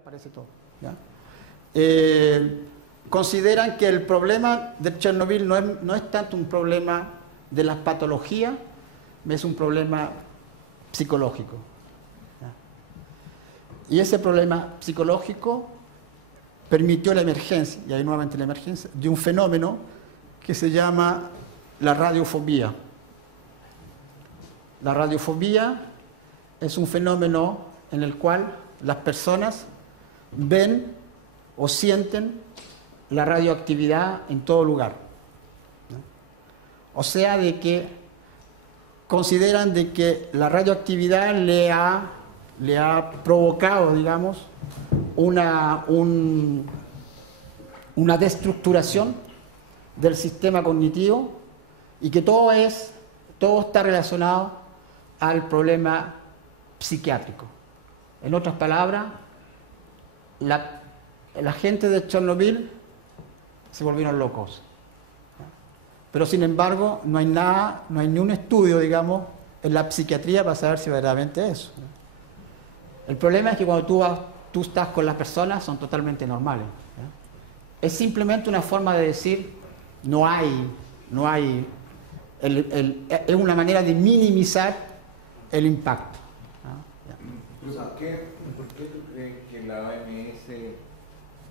aparece todo, ¿ya? Consideran que el problema de Chernobyl no es tanto un problema de las patologías, es un problema psicológico, ¿ya? Y ese problema psicológico permitió la emergencia, y ahí nuevamente la emergencia, de un fenómeno que se llama la radiofobia. La radiofobia es un fenómeno en el cual las personas ven o sienten la radioactividad en todo lugar, ¿no? O sea, de que consideran de que la radioactividad le ha provocado, digamos, una destructuración del sistema cognitivo y que todo está relacionado al problema psiquiátrico. En otras palabras, la gente de Chernobyl se volvieron locos. Pero sin embargo, no hay ni un estudio, digamos, en la psiquiatría para saber si verdaderamente es eso. El problema es que cuando tú estás con las personas son totalmente normales, ¿ya? Es simplemente una forma de decir, es una manera de minimizar el impacto, ¿no? ¿Por qué tú crees que la OMS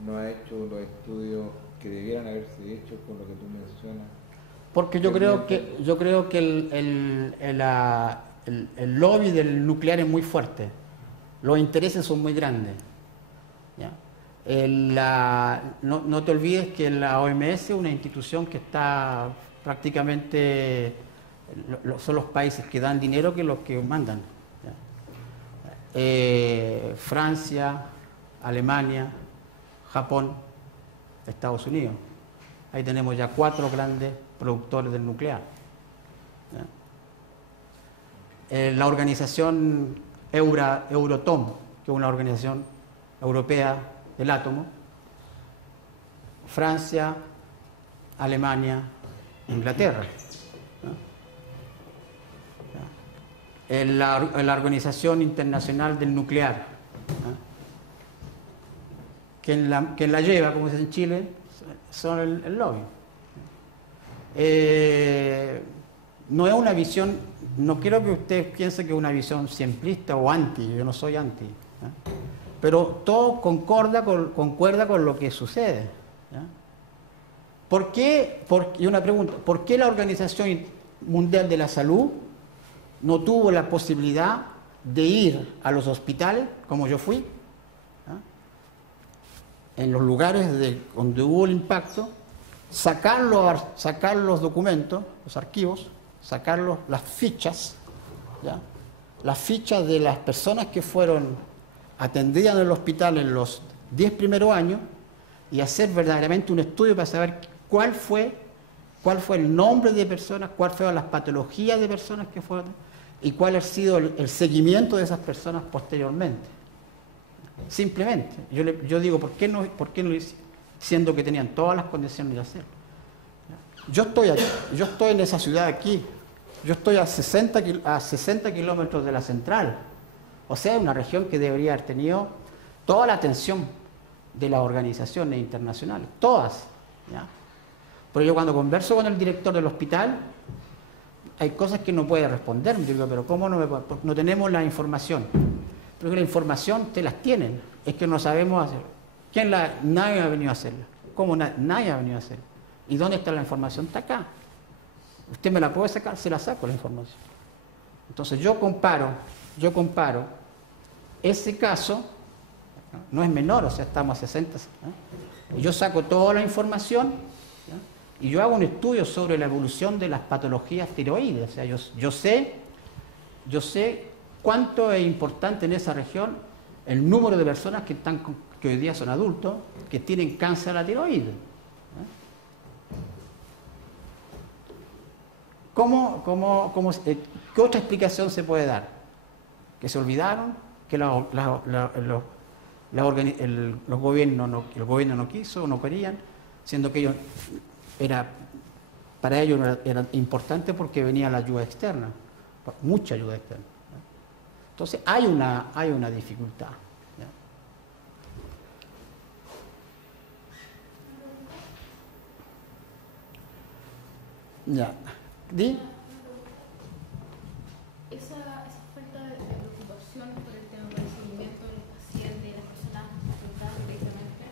no ha hecho los estudios que debieran haberse hecho con lo que tú mencionas? Porque yo creo que el lobby del nuclear es muy fuerte, los intereses son muy grandes, ¿ya? No te olvides que la OMS es una institución que está prácticamente, son los países que dan dinero que los que mandan, ¿ya? Francia, Alemania, Japón, Estados Unidos. Ahí tenemos ya 4 grandes productores del nuclear, ¿ya? La organización Euratom, que es una organización europea del átomo, Francia, Alemania, Inglaterra, ¿ya? La Organización Internacional del Nuclear, ¿ya? Quien la lleva, como se dice en Chile, son el lobby. No es una visión, no quiero que usted piense que es una visión simplista o anti, yo no soy anti, ¿ya? Pero todo concuerda con lo que sucede, ¿ya? ¿Por qué? Y una pregunta, ¿por qué la Organización Mundial de la Salud no tuvo la posibilidad de ir a los hospitales, como yo fui, ¿ya? En los lugares donde hubo el impacto, sacar los documentos, los archivos, sacar las fichas, ¿ya? Las fichas de las personas que fueron atendidas en el hospital en los 10 primeros años y hacer verdaderamente un estudio para saber cuál fue el nombre de personas, cuáles fueron las patologías de personas que fueron y cuál ha sido el seguimiento de esas personas posteriormente. Simplemente, yo digo, ¿por qué no siendo que tenían todas las condiciones de hacerlo? Yo estoy en esa ciudad aquí, yo estoy a 60 kilómetros de la central, o sea, una región que debería haber tenido toda la atención de las organizaciones internacionales, todas, ¿ya? Pero yo cuando converso con el director del hospital, hay cosas que no puede responder, digo, pero ¿cómo no me puede? Porque no tenemos la información. Pero la información te las tienen, es que no sabemos hacerlo. Nadie ha venido a hacerla. ¿Cómo nadie ha venido a hacerla? ¿Y dónde está la información? Está acá. ¿Usted me la puede sacar? Se la saco la información. Entonces yo comparo ese caso, no es menor, o sea, estamos a 60, ¿no? Y yo saco toda la información, ¿ya? Y yo hago un estudio sobre la evolución de las patologías tiroides. O sea, yo sé cuánto es importante en esa región el número de personas que hoy día son adultos, que tienen cáncer a la tiroides. ¿Qué otra explicación se puede dar? ¿Que se olvidaron? ¿Que el gobierno no quiso, no querían? Siendo que para ellos era importante porque venía la ayuda externa, mucha ayuda externa. Entonces hay una dificultad, ¿ya? Ya. ¿Di? Esa falta de preocupación por el tema del seguimiento de los pacientes y las personas afectadas directamente,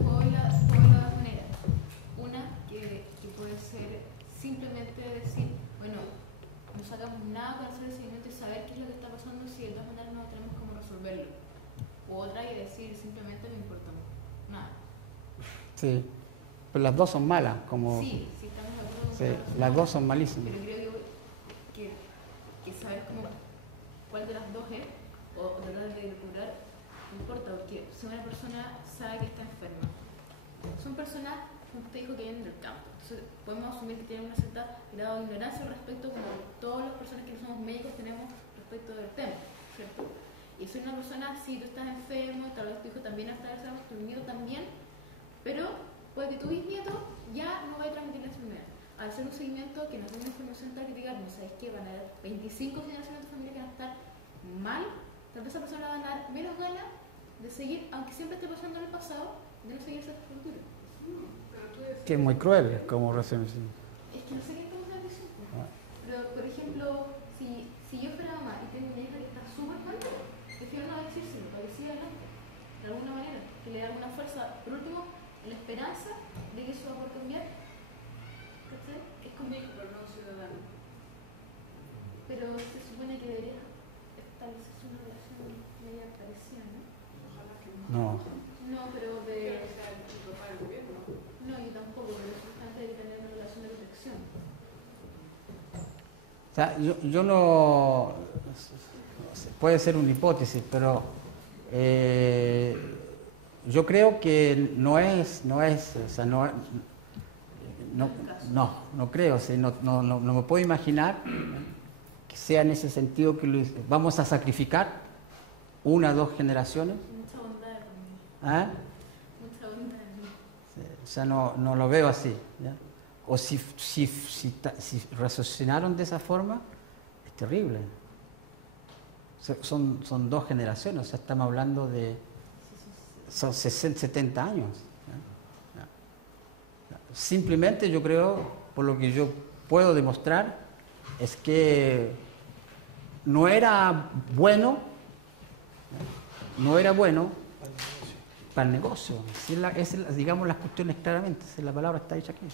puedo ver de dos maneras. Una, que puede ser simplemente decir, bueno, no sacamos nada para hacer el seguimiento y saber qué es lo que está pasando si de todas maneras no tenemos cómo resolverlo. O otra, y decir simplemente no importa nada. Sí. Pero las dos son malas, como... Sí, sí, estamos de acuerdo con Sí, que las dos son malísimas. pero creo que saber cuál de las dos es, o tratar de curar, no importa, porque si una persona sabe que está enferma, son personas, como usted dijo, que vienen del campo, entonces podemos asumir que tienen un cierto grado de ignorancia al respecto, como todas las personas que no somos médicos tenemos respecto del tema, ¿cierto? Y si una persona, si tú estás enfermo, tal vez tu hijo también está enfermo, tu nieto también, pero puede que tu bisnieto ya no vaya a transmitir la enfermedad. Al hacer un seguimiento que no tenga información tal que diga, no sabes qué, van a haber 25 generaciones de familia que van a estar mal, tal vez esa persona va a dar menos ganas de seguir, aunque siempre esté pasando en el pasado, de no seguir esa futuro. Que es muy cruel, como recién decía. Es que no sé qué estamos hablando de. Pero, por ejemplo, si yo fuera mamá y tengo una hija que está súper mal, prefiero no decírselo, para que siga adelante, de alguna manera, que le dé alguna fuerza. Por último, la esperanza de que eso va a poder cambiar. ¿Cachai? Es como pero no ciudadano. Pero se supone que debería establecerse una relación media parecida, ¿no? Ojalá que no. No. No, pero de... O sea, el papá del gobierno. No, yo tampoco, pero justamente hay que tener una relación de protección. O sea, yo no... Puede ser una hipótesis, pero yo creo que no es, o sea, no creo, o sea, no me puedo imaginar que sea en ese sentido que vamos a sacrificar una o dos generaciones. Mucha bondad de mí. ¿Ah? Mucha bondad de mí. Sí, o sea, no lo veo así, ¿ya? O si raciocinaron de esa forma, es terrible. Son dos generaciones, o sea, estamos hablando de... Son 60, 70 años. ¿Ya? Simplemente yo creo, por lo que yo puedo demostrar, es que no era bueno para el negocio. Digamos las cuestiones claramente, si la palabra está dicha aquí.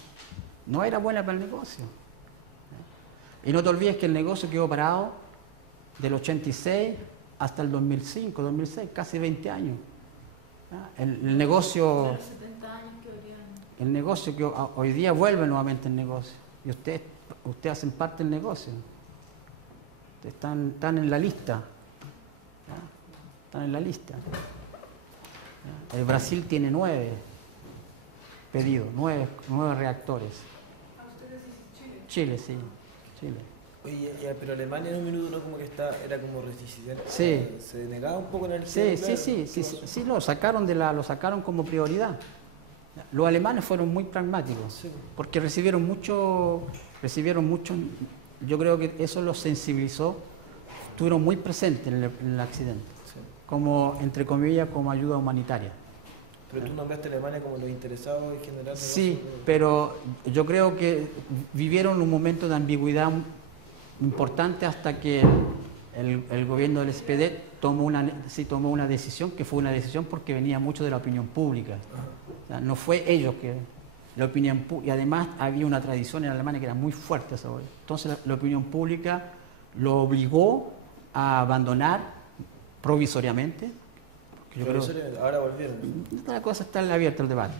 No era buena para el negocio. Y no te olvides que el negocio quedó parado del 86 hasta el 2005, 2006, casi 20 años. El negocio, el negocio que hoy día vuelve nuevamente el negocio. Y ustedes hacen parte del negocio. Están en la lista. Están en la lista. El Brasil tiene 9 pedidos, 9 reactores. ¿Ustedes dicen Chile, Chile? sí. Chile. Oye, ya, pero Alemania en un minuto no como que era como reticente. Sí. Se negaba un poco en el Sí, lo sacaron como prioridad. Los alemanes fueron muy pragmáticos, sí, porque recibieron mucho, yo creo que eso los sensibilizó, estuvieron muy presentes en el accidente, sí. como, entre comillas, como ayuda humanitaria. Pero tú nombraste a Alemania como los interesados en general. Sí, pero yo creo que vivieron un momento de ambigüedad importante hasta que el gobierno del SPD tomó una decisión, que fue una decisión porque venía mucho de la opinión pública. O sea, no fue ellos que... La opinión pública, y además había una tradición en Alemania que era muy fuerte esa hora. Entonces la opinión pública lo obligó a abandonar provisoriamente. Ahora volvieron. Esta cosa está abierta el debate.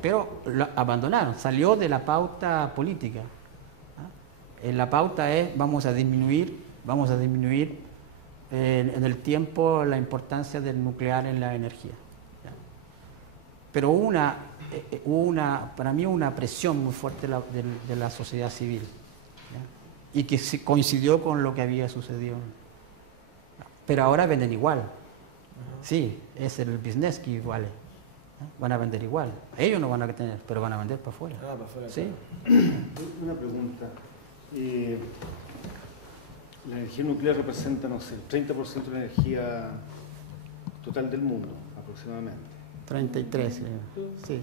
Pero lo abandonaron, salió de la pauta política. La pauta es vamos a disminuir en el tiempo la importancia del nuclear en la energía. Pero hubo para mí una presión muy fuerte de la sociedad civil, ¿ya? Y que coincidió con lo que había sucedido. Pero ahora venden igual. Sí, es el business que vale. Van a vender igual. Ellos no van a tener, pero van a vender para afuera. Para afuera. Sí. Una pregunta. La energía nuclear representa, no sé, el 30% de la energía total del mundo, aproximadamente. 33, sí.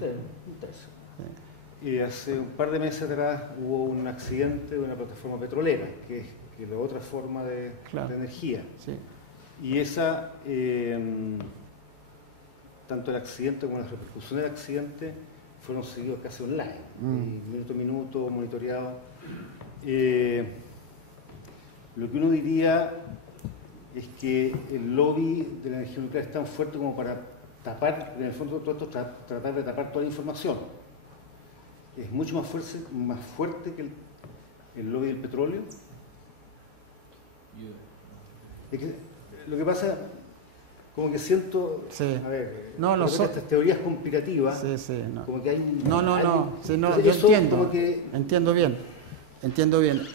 hace un par de meses atrás hubo un accidente de una plataforma petrolera, que es la otra forma de energía. Sí. Y esa, tanto el accidente como las repercusiones del accidente fueron seguidos casi online, minuto a minuto, monitoreado. Lo que uno diría es que el lobby de la energía nuclear es tan fuerte como para tapar, en el fondo todo esto, tratar de tapar toda la información. Es mucho más fuerte que el lobby del petróleo. Es que, lo que pasa, como que siento, Sí. a ver, No, estas teorías conspirativas, Sí, no. como que hay... Sí, no, Entonces, yo eso entiendo, como que... entiendo bien.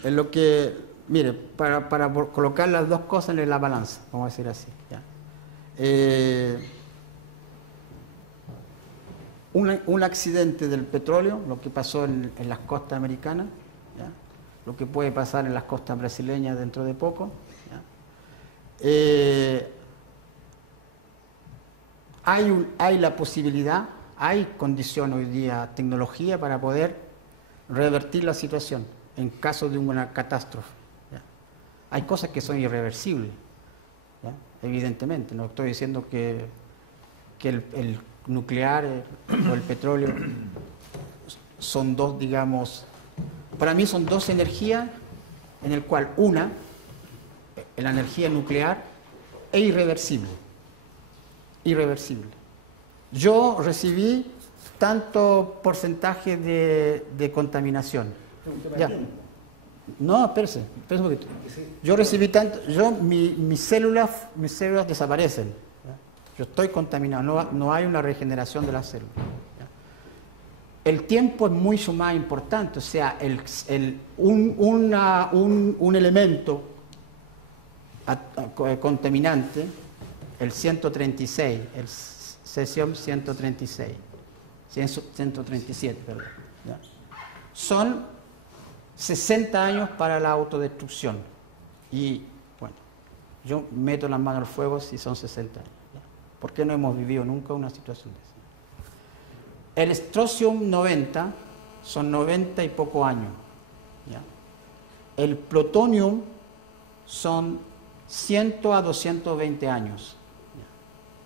En lo que, mire, para colocar las dos cosas en la balanza, vamos a decir así. ¿Ya? Un accidente del petróleo, lo que pasó en las costas americanas, ¿ya? Lo que puede pasar en las costas brasileñas dentro de poco. ¿Ya? Hay la posibilidad, hay condición hoy día, tecnología para poder revertir la situación en caso de una catástrofe. ¿Ya? Hay cosas que son irreversibles, ¿ya? Evidentemente. No estoy diciendo que el nuclear o el petróleo son dos, digamos, para mí son dos energías en el cual una, la energía nuclear, es irreversible. Irreversible. Yo recibí tanto porcentaje de contaminación. Ya. No, espérese un poquito. Yo recibí tanto, mis células desaparecen. Yo estoy contaminado, no hay una regeneración de las células. El tiempo es mucho más importante, o sea, un elemento contaminante, el 136, el cesium 136, 137, perdón, ¿ya? Son 60 años para la autodestrucción. Y bueno, yo meto las manos al fuego si son 60 años. ¿Ya? ¿Por qué no hemos vivido nunca una situación de esa? El strontium 90 son 90 y poco años. ¿Ya? El plutonium son 100 a 220 años. ¿Ya?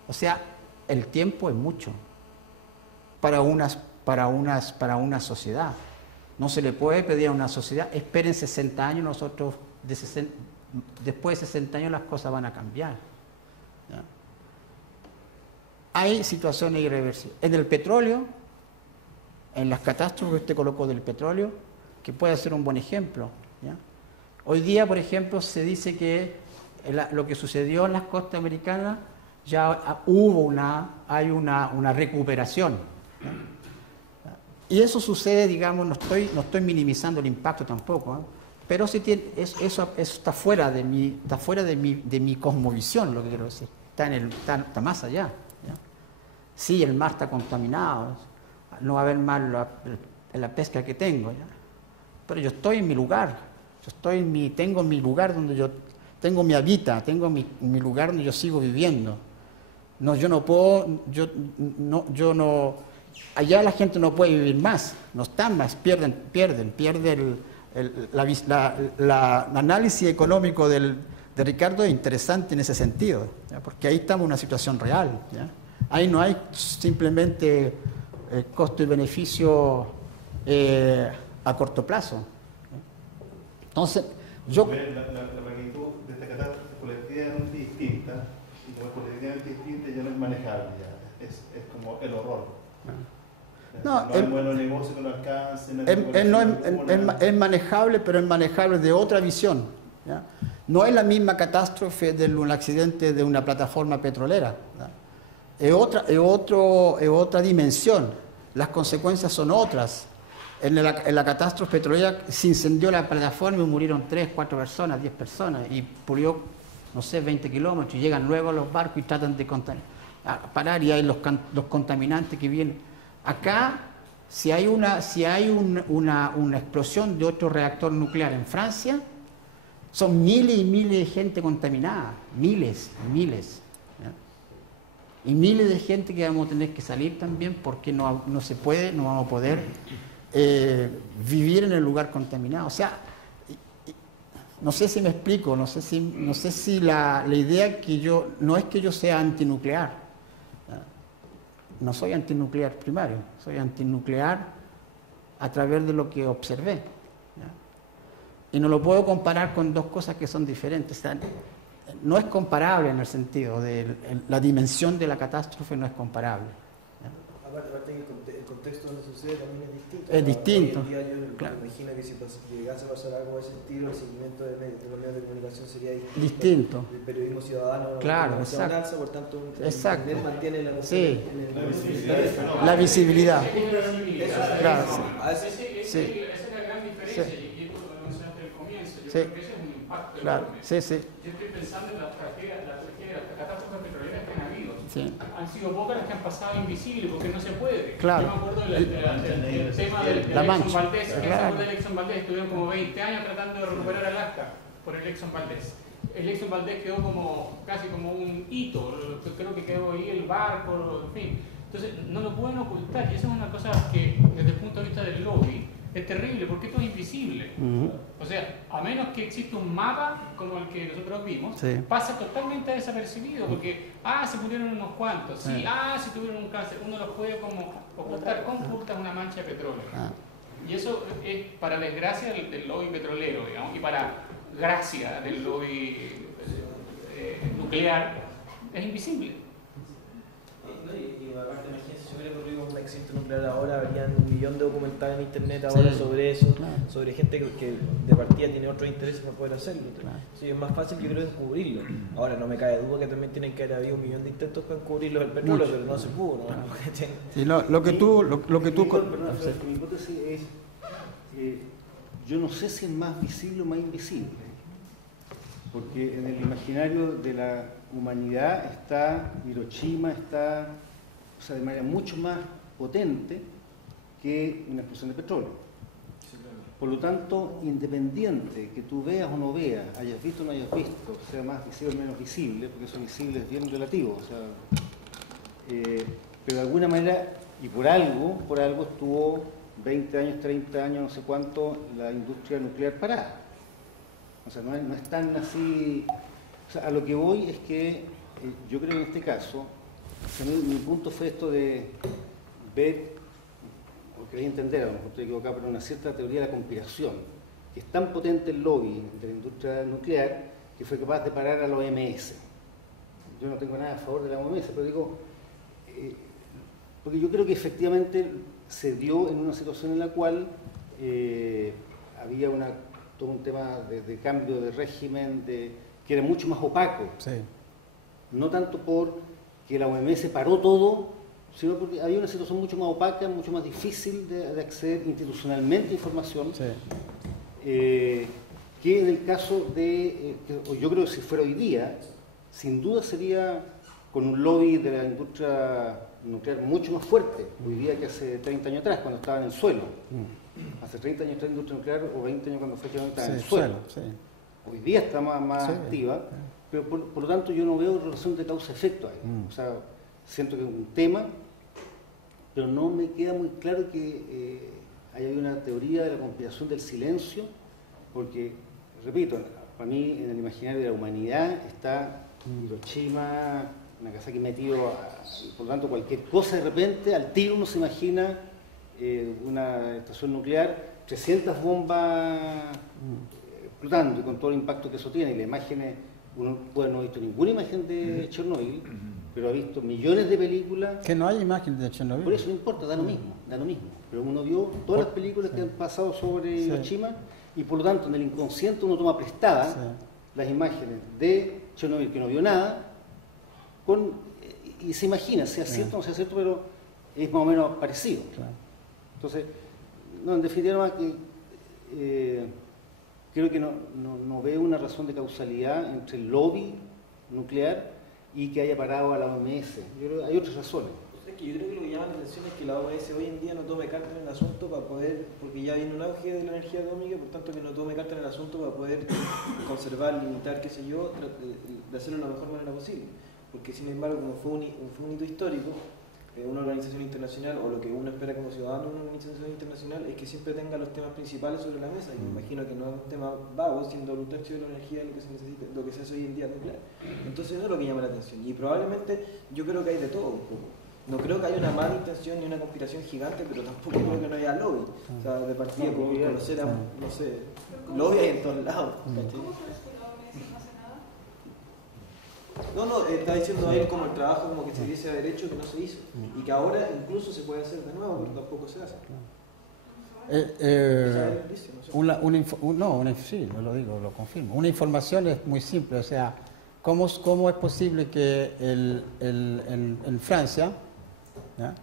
O sea, el tiempo es mucho para una sociedad. No se le puede pedir a una sociedad, esperen 60 años, nosotros después de 60 años las cosas van a cambiar. ¿Ya? Hay situaciones irreversibles. En el petróleo, en las catástrofes que usted colocó del petróleo, que puede ser un buen ejemplo. ¿Ya? Hoy día, por ejemplo, se dice que lo que sucedió en las costas americanas, ya hay una recuperación. ¿Ya? Y eso sucede, digamos, no estoy minimizando el impacto tampoco, ¿eh? Pero sí eso está fuera de mi cosmovisión, lo que quiero decir. Está más allá. ¿Ya? Sí, el mar está contaminado, no va a haber más la pesca que tengo, ¿ya? Pero yo estoy en mi lugar, tengo mi lugar donde yo tengo mi hábitat, tengo mi lugar donde yo sigo viviendo. No, yo no puedo, allá la gente no puede vivir más, no están más, pierde el análisis económico de Ricardo es interesante en ese sentido, ¿ya? Porque ahí estamos en una situación real, ¿ya? Ahí no hay simplemente costo y beneficio a corto plazo, ¿ya? Entonces, la magnitud de esta catástrofe colectivamente distinta, y como es colectivamente distinta ya no es manejable, ya es como el horror. No hay buenos negocios que no alcancen. Es manejable, pero es manejable de otra visión, ¿ya? No es la misma catástrofe de un accidente de una plataforma petrolera, ¿ya? Es otra dimensión. Las consecuencias son otras. En la catástrofe petrolera se incendió la plataforma y murieron 3, 4 personas, 10 personas y purió, no sé, 20 kilómetros. Y llegan luego los barcos y tratan de parar y hay los contaminantes que vienen. Acá, si hay una explosión de otro reactor nuclear en Francia, son miles y miles de gente contaminada, miles, ¿ya? Y miles de gente que vamos a tener que salir también porque no se puede, no vamos a poder vivir en el lugar contaminado. O sea, no sé si me explico, no sé si la idea que yo, no es que yo sea antinuclear, no soy antinuclear primario, soy antinuclear a través de lo que observé. Y no lo puedo comparar con dos cosas que son diferentes. O sea, no es comparable en el sentido de la dimensión de la catástrofe, no es comparable. Aparte que el contexto donde sucede también es distinto. Es distinto. Hoy en día yo Claro. me imagino que si llegase a pasar algo de ese estilo, el seguimiento de los medios de comunicación sería Distinto. El periodismo ciudadano Claro, no exacto. alza, por tanto, Exacto. Internet mantiene la Sí. La visibilidad. La visibilidad. Claro, sí. Esa es la gran diferencia, y esto lo mencionaste al comienzo. Yo Sí. creo que ese es un impacto Claro, enorme. sí, sí. Yo estoy pensando en las catástrofes petroleras que han habido. Sí. Han sido pocas las que han pasado invisibles porque no se puede. Claro. Yo me acuerdo del tema del La Exxon Mancha. Valdez. ¿Quién se Claro. acuerda del Exxon Valdez? Estuvieron como 20 años tratando de recuperar Alaska por el Exxon Valdez. El Exxon Valdez quedó casi como un hito. Creo que quedó ahí el barco, en fin. Entonces no lo pueden ocultar y eso es una cosa que desde el punto de vista del lobby es terrible porque esto es invisible. O sea, a menos que exista un mapa como el que nosotros vimos, Sí. pasa totalmente desapercibido porque, se murieron unos cuantos, sí, si tuvieron un cáncer, uno los puede como ocultar con ocultas una mancha de petróleo. Y eso es para desgracia del lobby petrolero, digamos, y para gracia del lobby nuclear, es invisible. Y aparte, imagínense, si hubiera ocurrido un accidente nuclear ahora, habrían 1 millón de documentales en internet ahora Sí. sobre eso, Claro. sobre gente que de partida tiene otros intereses para poder hacerlo. Claro. Sí, es más fácil, yo creo, descubrirlo. Ahora, no me cae duda que también tienen que haber habido 1 millón de intentos para encubrirlo del petróleo, Mucho. pero no se pudo, ¿no? Sí, lo que tú... Perdón, mi hipótesis es yo no sé si es más visible o más invisible, porque en el imaginario de la humanidad está Hiroshima, está, o sea, de manera mucho más potente que una explosión de petróleo. Por lo tanto, independiente que tú veas o no veas, hayas visto o no hayas visto, sea más visible o menos visible, porque eso visible es bien relativo, o sea, pero de alguna manera, y por algo estuvo 20 años, 30 años, no sé cuánto, la industria nuclear parada. O sea, no es tan así. O sea, a lo que voy es que yo creo que en este caso, o sea, mi punto fue esto de ver, o quería entender, a lo mejor estoy equivocado, pero una cierta teoría de la conspiración, que es tan potente el lobby de la industria nuclear que fue capaz de parar a la OMS. Yo no tengo nada a favor de la OMS, pero digo, porque yo creo que efectivamente se dio en una situación en la cual había todo un tema de cambio de régimen que era mucho más opaco. Sí. No tanto porque la OMS paró todo, sino porque había una situación mucho más opaca, mucho más difícil de acceder institucionalmente a información, Sí. que en el caso de, yo creo que si fuera hoy día, sin duda sería con un lobby de la industria nuclear mucho más fuerte, hoy día que hace 30 años atrás, cuando estaba en el suelo. Hace 30 años atrás la industria nuclear, o 20 años cuando fue que estaba en el suelo. Sí. Hoy día está más Sí. activa, pero por lo tanto yo no veo relación de causa-efecto ahí. O sea, siento que es un tema, pero no me queda muy claro que haya una teoría de la conspiración del silencio, porque, repito, para mí en el imaginario de la humanidad está Hiroshima, Nagasaki metido, por lo tanto cualquier cosa de repente, al tiro uno se imagina una estación nuclear, 300 bombas explotando y con todo el impacto que eso tiene, y las imágenes, uno puede no ha visto ninguna imagen de Chernobyl, pero ha visto millones de películas. Que no hay imagen de Chernobyl. Por eso no importa, da lo mismo. Pero uno vio todas las películas que han pasado sobre Hiroshima y por lo tanto en el inconsciente uno toma prestadas las imágenes de Chernobyl que no vio nada y se imagina, sea cierto o no sea cierto, pero es más o menos parecido. Claro. Entonces, no, en definitiva, más que creo que no veo una razón de causalidad entre el lobby nuclear y que haya parado a la OMS. Yo creo que hay otras razones. Yo creo que lo que llama la atención es que la OMS hoy en día no tome cartas en el asunto para poder, porque ya viene un auge de la energía atómica, por tanto que no tome cartas en el asunto para poder conservar, limitar, qué sé yo, de hacerlo de la mejor manera posible. Porque sin embargo, como fue un hito histórico, una organización internacional, o lo que uno espera como ciudadano de una organización internacional, es que siempre tenga los temas principales sobre la mesa. Y me imagino que no es un tema vago, siendo un tercio de la energía lo que se necesita, lo que se hace hoy en día nuclear. Entonces eso es lo que llama la atención. Y probablemente yo creo que hay de todo un poco. No creo que haya una mala intención ni una conspiración gigante, pero tampoco creo que no haya lobby. O sea, de partida, como conocer a, no sé, lobby hay en todos lados. ¿Cómo sabes que la OMS no hace nada? No, está diciendo él como el trabajo como que se diese a derecho que no se hizo. Y que ahora incluso se puede hacer de nuevo, pero tampoco se hace. Sí, no lo digo, lo confirmo. Una información es muy simple, o sea, ¿cómo es posible que en Francia, ¿ya?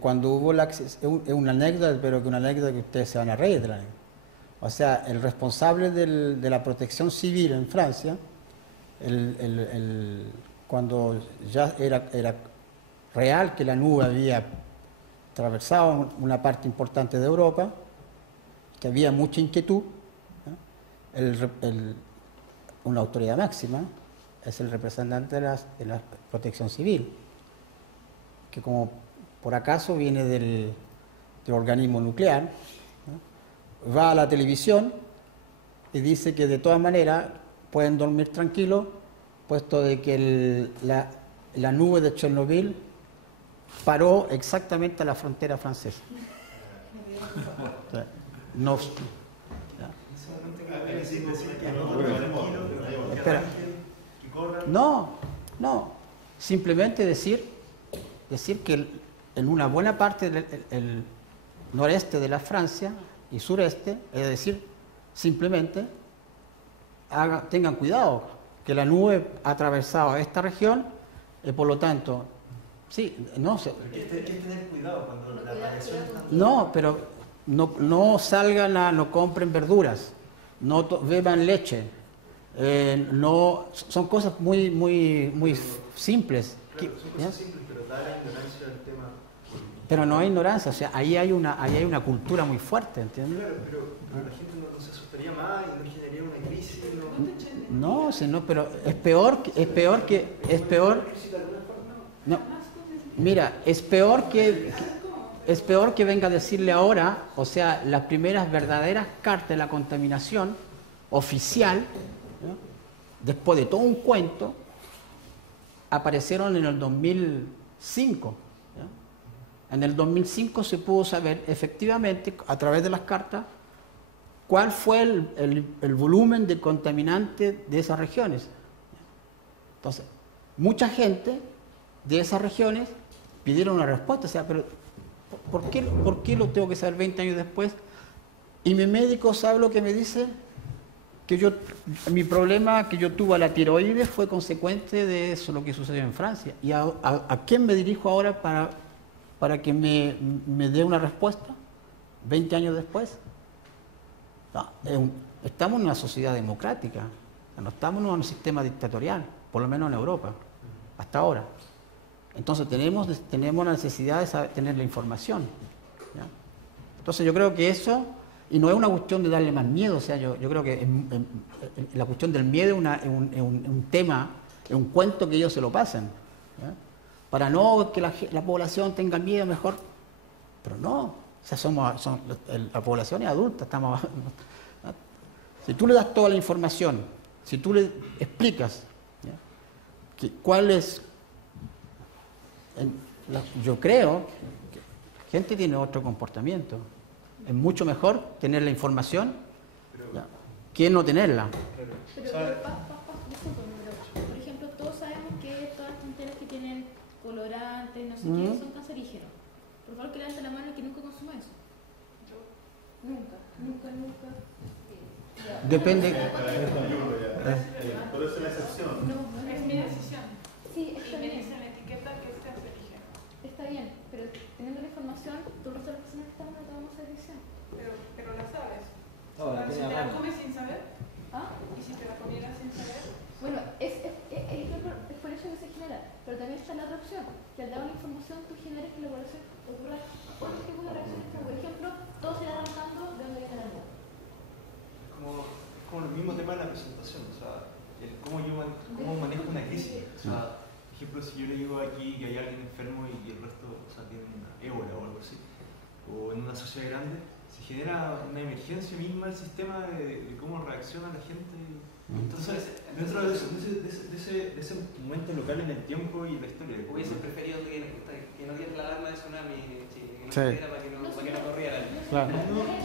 Cuando hubo es una anécdota, pero que una anécdota que ustedes se van a reír de la anécdota. O sea, el responsable de la protección civil en Francia, cuando ya era real que la nube había atravesado una parte importante de Europa, que había mucha inquietud, ¿no? Una autoridad máxima es el representante de la protección civil, que como por acaso viene del organismo nuclear, ¿no? Va a la televisión y dice que de todas maneras pueden dormir tranquilos, puesto de que la nube de Chernobyl paró exactamente a la frontera francesa. No, no, simplemente decir que en una buena parte del noreste de la Francia y sureste, es decir, simplemente tengan cuidado, que la nube ha atravesado esta región y por lo tanto, sí, no sé. ¿Qué es tener cuidado cuando la radiación está... No, pero no salgan no compren verduras, no beban leche, son cosas muy simples. Claro, son cosas simples, pero da la ignorancia del tema. Pero no hay ignorancia, o sea, ahí hay una cultura muy fuerte, ¿entiendes? Claro, pero la gente no se asustaría más y no generaría una crisis. No, pero es peor. No, mira, es peor que venga a decirle ahora, o sea, las primeras verdaderas cartas de la contaminación oficial, ¿no? Después de todo un cuento, aparecieron en el 2005. ¿Ya? En el 2005 se pudo saber efectivamente, a través de las cartas, cuál fue el volumen de contaminantes de esas regiones. Entonces, mucha gente de esas regiones pidieron una respuesta, o sea, pero ¿por qué lo tengo que saber 20 años después? Y mi médico sabe lo que me dice, que mi problema que yo tuve a la tiroides fue consecuente de eso, lo que sucedió en Francia. ¿Y a quién me dirijo ahora para que me dé una respuesta 20 años después? No, estamos en una sociedad democrática, no estamos en un sistema dictatorial, por lo menos en Europa, hasta ahora. Entonces tenemos la necesidad de tener la información, ¿ya? Entonces yo creo que eso, y no es una cuestión de darle más miedo, o sea, yo creo que la cuestión del miedo es un tema, es un cuento que ellos se lo pasan, ¿ya? Para no que la población tenga miedo mejor, pero no, o sea, la población es adulta, estamos... Si tú le das toda la información, si tú le explicas, ¿ya? ¿Cuál es? Yo creo que la gente tiene otro comportamiento. Es mucho mejor tener la información, ¿ya?, que no tenerla. Pero por ejemplo, todos sabemos que todas las tonteras que tienen colorantes, no sé qué, son cancerígenos. Por favor, que levanten la mano el que nunca consume eso. Nunca. Depende. Pero es una excepción. No, es mi decisión. Sí, está me bien. dice la etiqueta que es cancerígeno. Está bien, pero teniendo la información, tú el resto de las personas que estamos no tomamos esa decisión. Pero la sabes. No, Si te la comes sin saber, ¿Ah? y si te la comieras sin saber. Bueno, es por eso que se genera. Pero también está la otra opción, que al dar la información tú generes que la población ocurra otro tipo de reacciones. Como por ejemplo, todo se va arrancando de donde viene la luz. Como el mismo tema de la presentación, o sea, cómo manejo una crisis. O sea, ejemplo, si yo le digo aquí que hay alguien enfermo y el resto, o sea, tiene una ébola o algo así, o en una sociedad grande, se genera una emergencia misma el sistema de cómo reacciona la gente. Entonces, dentro de ese momento local en el tiempo y la historia. Hubiese preferido que no diera la alarma de tsunami, Sí. para que no corriera. Claro.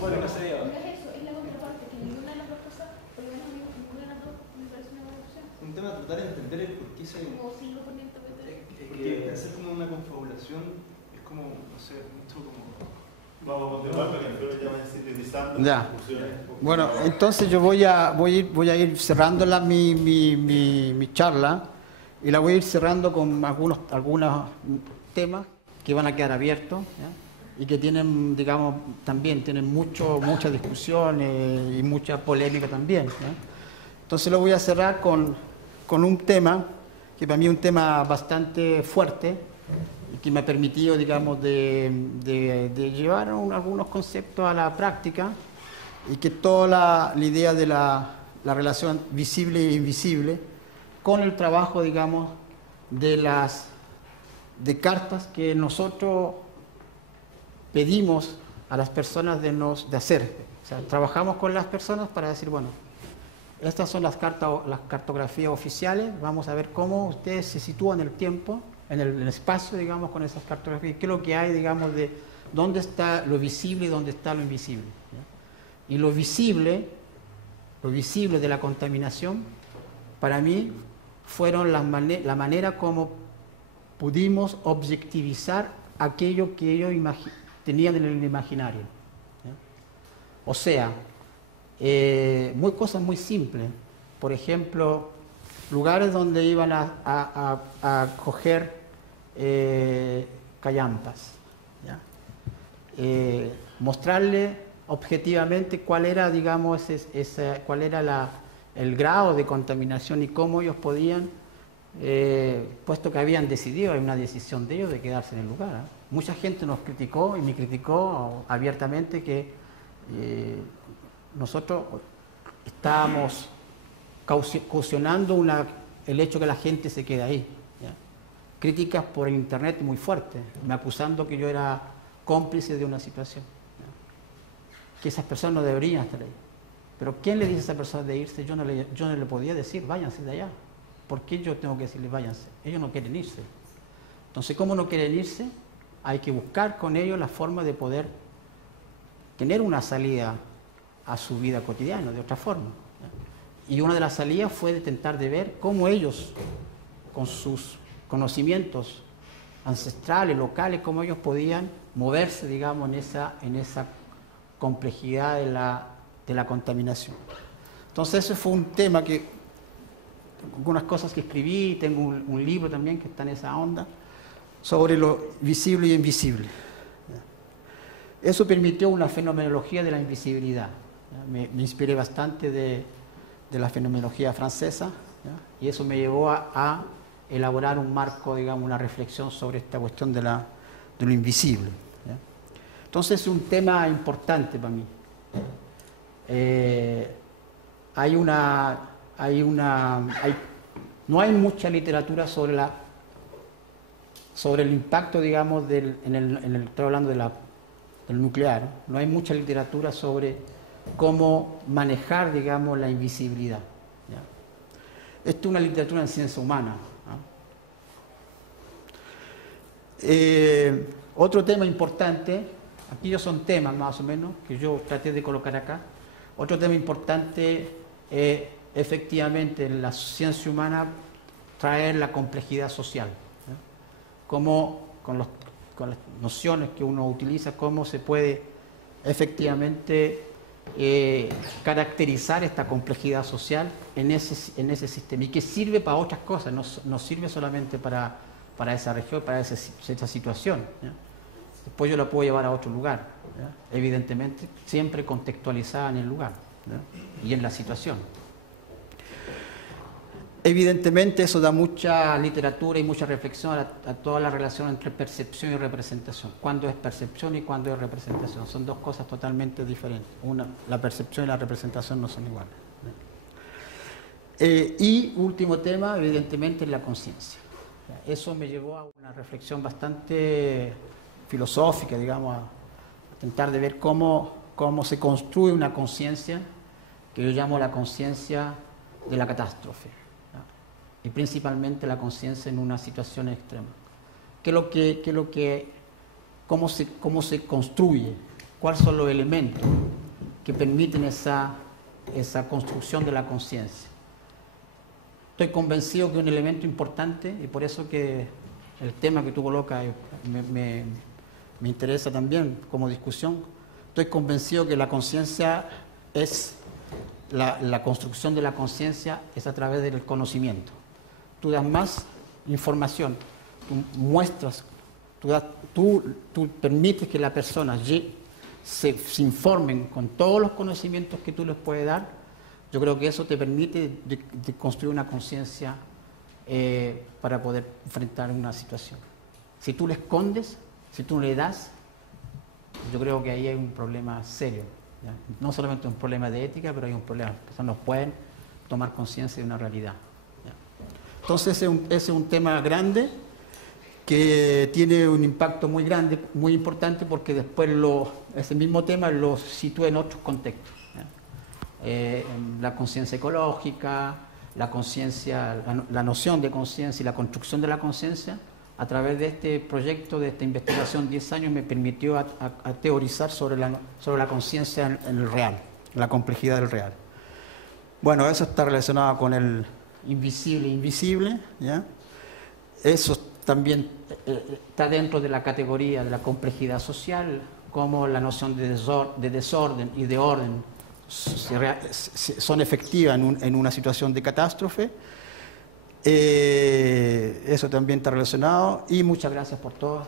Bueno, no se No es eso, es la contraparte, que ninguna de las dos cosas, por lo menos ninguna de las dos me parece una buena opción. Un tema de tratar de entender el por qué se... Como si lo ponen tapete. Porque hacer como una confabulación es como, no sé, mucho como... Vamos a continuar para que Alfredo ya vaya sintetizando Ya. las conclusiones. Bueno, entonces yo voy a ir cerrando mi charla y la voy a ir cerrando con algunos temas que van a quedar abiertos, ¿ya? Y que tienen, digamos, también tienen mucha discusión y mucha polémica también, ¿ya? Entonces lo voy a cerrar con un tema que para mí es un tema bastante fuerte y que me ha permitido, digamos, de llevar algunos conceptos a la práctica y que toda la idea de la relación visible e invisible con el trabajo, digamos, de cartas que nosotros pedimos a las personas de hacer. O sea, trabajamos con las personas para decir, bueno, estas son las cartografías oficiales, vamos a ver cómo ustedes se sitúan en el tiempo, en el espacio, digamos, con esas cartografías, qué es lo que hay, digamos, de dónde está lo visible y dónde está lo invisible, ¿ya? Y lo visible de la contaminación, para mí, fueron la manera como pudimos objetivar aquello que ellos tenían en el imaginario, ¿ya? O sea, cosas muy simples. Por ejemplo, lugares donde iban a coger callampas, ¿ya? Mostrarle objetivamente cuál era, digamos, cuál era el grado de contaminación y cómo ellos podían, puesto que habían decidido, hay una decisión de ellos de quedarse en el lugar, ¿eh? Mucha gente nos criticó y me criticó abiertamente que nosotros estábamos caucionando el hecho que la gente se quede ahí, ¿ya? Críticas por internet muy fuertes, me acusando que yo era cómplice de una situación, ¿ya? Que esas personas no deberían estar ahí. Pero ¿quién le dice a esa persona de irse? Yo no le podía decir, váyanse de allá. ¿Por qué yo tengo que decirles, váyanse? Ellos no quieren irse. Entonces, ¿cómo no quieren irse? Hay que buscar con ellos la forma de poder tener una salida a su vida cotidiana, de otra forma, ¿ya? Y una de las salidas fue de intentar de ver cómo ellos, con sus conocimientos ancestrales, locales, cómo ellos podían moverse, digamos, en esa complejidad de la contaminación. Entonces ese fue un tema que, algunas cosas que escribí, tengo un libro también que está en esa onda, sobre lo visible y invisible. Eso permitió una fenomenología de la invisibilidad. Me inspiré bastante de la fenomenología francesa, ¿ya? Y eso me llevó a elaborar un marco, digamos, una reflexión sobre esta cuestión de lo invisible, ¿ya? Entonces es un tema importante para mí. No hay mucha literatura sobre el impacto, digamos, estoy hablando del nuclear, no hay mucha literatura sobre cómo manejar, digamos, la invisibilidad, ¿ya? Esto es una literatura en ciencia humana, ¿no? Otro tema importante, aquí ya son temas más o menos, que yo traté de colocar acá. Otro tema importante es efectivamente en la ciencia humana traer la complejidad social, ¿ya? Cómo con las nociones que uno utiliza, cómo se puede efectivamente caracterizar esta complejidad social en ese sistema y que sirve para otras cosas, no sirve solamente para esa región, para esa situación, ¿ya? Después yo la puedo llevar a otro lugar, ¿ya? Evidentemente siempre contextualizada en el lugar, ¿ya? Y en la situación. Evidentemente eso da mucha literatura y mucha reflexión a toda la relación entre percepción y representación. ¿Cuándo es percepción y cuándo es representación? Son dos cosas totalmente diferentes. La percepción y la representación no son iguales, ¿no? Y último tema, evidentemente, es la conciencia. Eso me llevó a una reflexión bastante filosófica, digamos, a tratar de ver cómo se construye una conciencia que yo llamo la conciencia de la catástrofe, ¿no? Y principalmente la conciencia en una situación extrema. ¿Cómo se construye? ¿Cuáles son los elementos que permiten esa construcción de la conciencia? Estoy convencido que un elemento importante, y por eso que el tema que tú colocas me interesa también como discusión, estoy convencido que la conciencia es, la construcción de la conciencia es a través del conocimiento. Tú das más información, tú muestras, tú permites que la persona se informen con todos los conocimientos que tú les puedes dar. Yo creo que eso te permite de construir una conciencia para poder enfrentar una situación. Si tú le escondes, si tú no le das, yo creo que ahí hay un problema serio, ¿ya? No solamente un problema de ética, pero hay un problema. Las personas no pueden tomar conciencia de una realidad, ¿ya? Entonces ese es un tema grande que tiene un impacto muy grande, muy importante, porque después ese mismo tema lo sitúa en otros contextos. La conciencia ecológica, la noción de conciencia y la construcción de la conciencia, a través de este proyecto, de esta investigación, 10 años, me permitió a teorizar sobre la conciencia en el real, la complejidad del real. Bueno, eso está relacionado con el invisible e invisible, ¿ya? Eso también está dentro de la categoría de la complejidad social, como la noción de desorden y de orden son efectivas en una situación de catástrofe. Eso también está relacionado, y muchas gracias por todo.